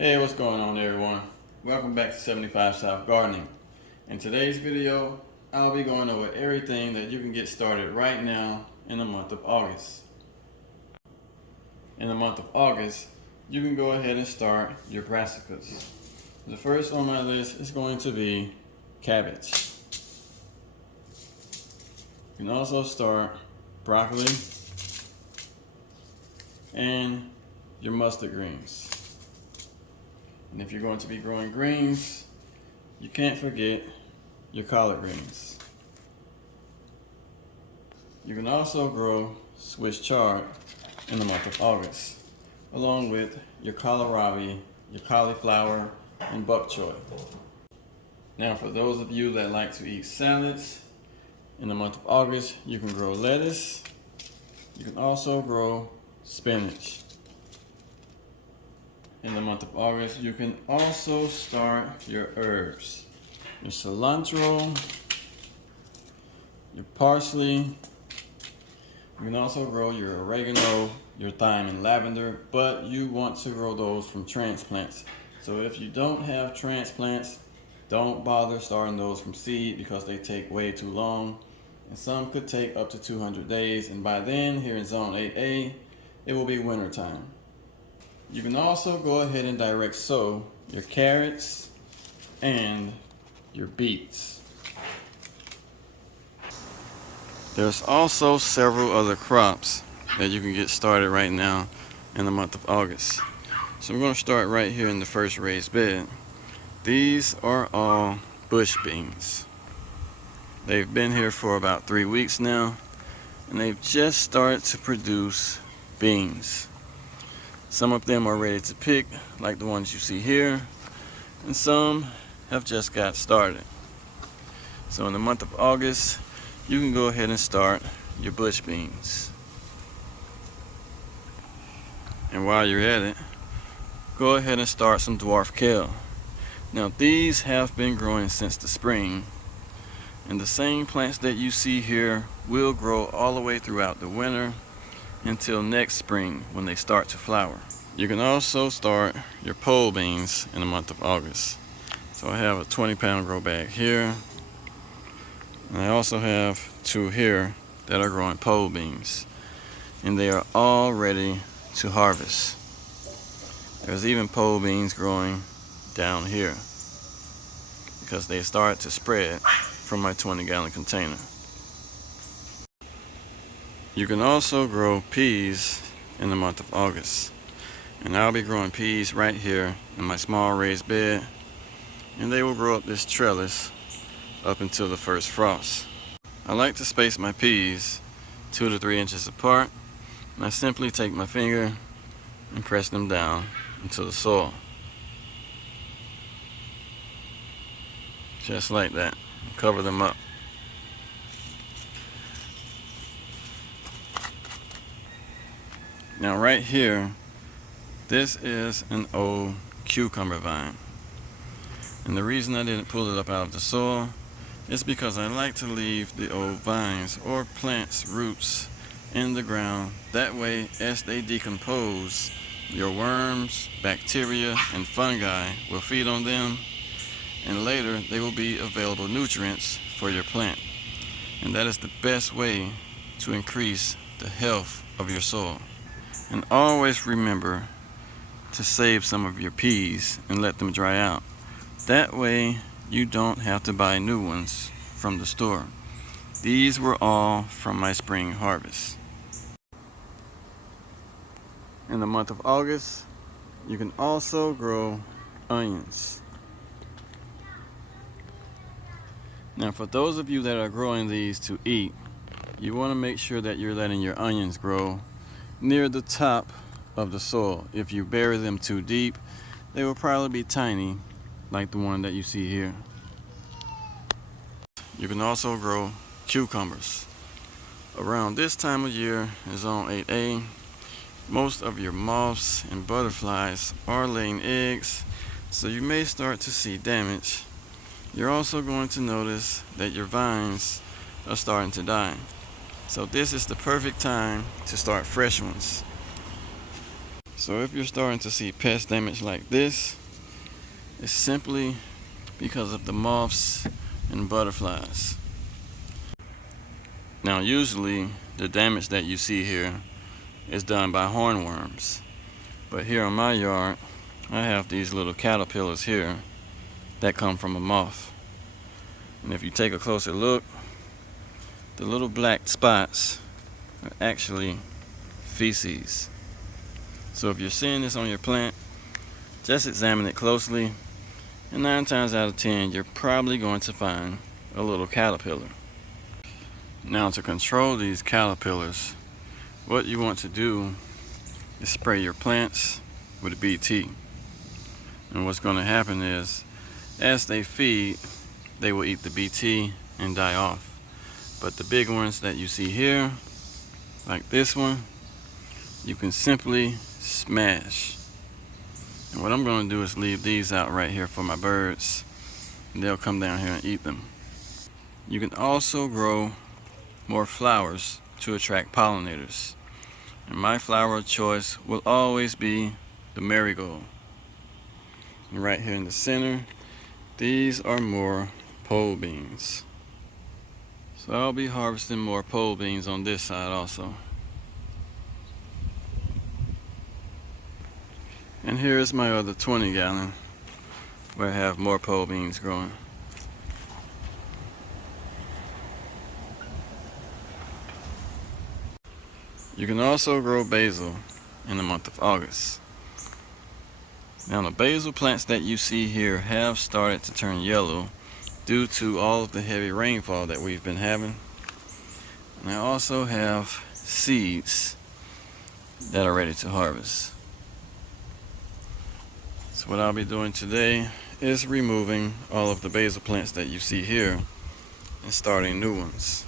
Hey, what's going on everyone? Welcome back to 75 South Gardening. In today's video, I'll be going over everything that you can get started right now in the month of August. In the month of August, you can go ahead and start your brassicas. The first on my list is going to be cabbage. You can also start broccoli and your mustard greens. And if you're going to be growing greens, you can't forget your collard greens. You can also grow Swiss chard in the month of August, along with your kohlrabi, your cauliflower, and bok choy. Now for those of you that like to eat salads, in the month of August, you can grow lettuce. You can also grow spinach. In the month of August, you can also start your herbs. Your cilantro, your parsley. You can also grow your oregano, your thyme, and lavender, but you want to grow those from transplants. So if you don't have transplants, don't bother starting those from seed because they take way too long. And some could take up to 200 days, and by then, here in Zone 8A, it will be winter time. You can also go ahead and direct sow your carrots and your beets. There's also several other crops that you can get started right now in the month of August. So I'm going to start right here in the first raised bed. These are all bush beans. They've been here for about 3 weeks now, and they've just started to produce beans. Some of them are ready to pick, like the ones you see here, and some have just got started. So in the month of August, you can go ahead and start your bush beans. And while you're at it, go ahead and start some dwarf kale. Now these have been growing since the spring, and the same plants that you see here will grow all the way throughout the winter until next spring when they start to flower. You can also start your pole beans in the month of August. So I have a 20-pound grow bag here, and I also have 2 here that are growing pole beans, and they are all ready to harvest. There's even pole beans growing down here because they start to spread from my 20-gallon container. You can also grow peas in the month of August, and I'll be growing peas right here in my small raised bed, and they will grow up this trellis up until the first frost. I like to space my peas 2 to 3 inches apart, and I simply take my finger and press them down into the soil. Just like that. Cover them up. Now right here, this is an old cucumber vine. And the reason I didn't pull it up out of the soil is because I like to leave the old vines or plants' roots in the ground. That way, as they decompose, your worms, bacteria, and fungi will feed on them, and later they will be available nutrients for your plant. And that is the best way to increase the health of your soil. And always remember to save some of your peas and let them dry out. That way you don't have to buy new ones from the store. These were all from my spring harvest. In the month of August, you can also grow onions. Now for those of you that are growing these to eat, you want to make sure that you're letting your onions grow near the top of the soil. If you bury them too deep, they will probably be tiny, like the one that you see here. You can also grow cucumbers. Around this time of year in Zone 8A, most of your moths and butterflies are laying eggs, so you may start to see damage. You're also going to notice that your vines are starting to die. So this is the perfect time to start fresh ones. So if you're starting to see pest damage like this, it's simply because of the moths and butterflies. Now usually the damage that you see here is done by hornworms, but here on my yard I have these little caterpillars here that come from a moth. And if you take a closer look, the little black spots are actually feces. So if you're seeing this on your plant, just examine it closely, and 9 times out of 10 you're probably going to find a little caterpillar. Now to control these caterpillars, what you want to do is spray your plants with BT. And what's going to happen is, as they feed, they will eat the BT and die off. But the big ones that you see here, like this one, you can simply smash. And what I'm going to do is leave these out right here for my birds, and they'll come down here and eat them. You can also grow more flowers to attract pollinators. And my flower of choice will always be the marigold. And right here in the center, these are more pole beans. So I'll be harvesting more pole beans on this side also. And here's my other 20 gallon where I have more pole beans growing. You can also grow basil in the month of August. Now the basil plants that you see here have started to turn yellow due to all of the heavy rainfall that we've been having. And I also have seeds that are ready to harvest. So what I'll be doing today is removing all of the basil plants that you see here and starting new ones.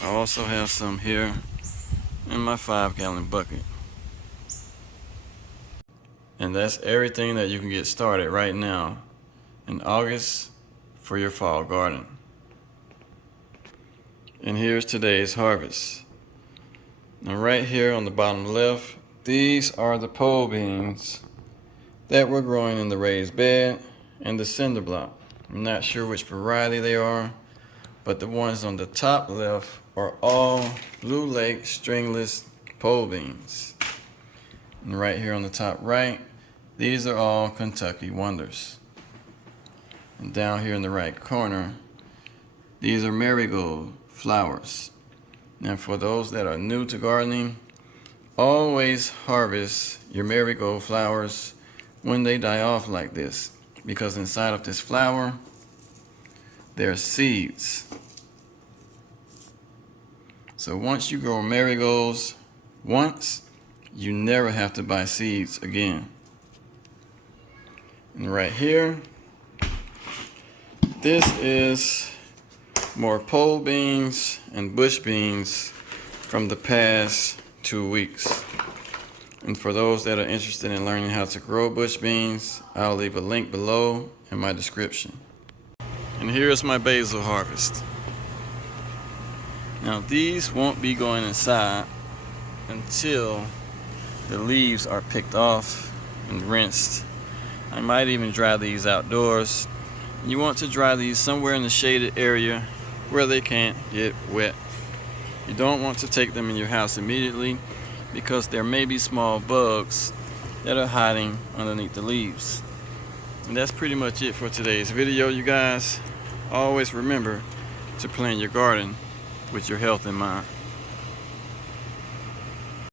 I also have some here in my 5 gallon bucket. And that's everything that you can get started right now in August for your fall garden. And here's today's harvest. Now right here on the bottom left, these are the pole beans that we're growing in the raised bed and the cinder block. I'm not sure which variety they are, but the ones on the top left are all Blue Lake stringless pole beans. And right here on the top right, these are all Kentucky Wonders. And down here in the right corner, these are marigold flowers. Now for those that are new to gardening, always harvest your marigold flowers when they die off like this, because inside of this flower there are seeds. So once you grow marigolds once, you never have to buy seeds again. And right here, this is more pole beans and bush beans from the past 2 weeks. And for those that are interested in learning how to grow bush beans, I'll leave a link below in my description. And here's my basil harvest. Now these won't be going inside until the leaves are picked off and rinsed. I might even dry these outdoors. You want to dry these somewhere in the shaded area where they can't get wet. You don't want to take them in your house immediately because there may be small bugs that are hiding underneath the leaves. And that's pretty much it for today's video, you guys. Always remember to plan your garden with your health in mind.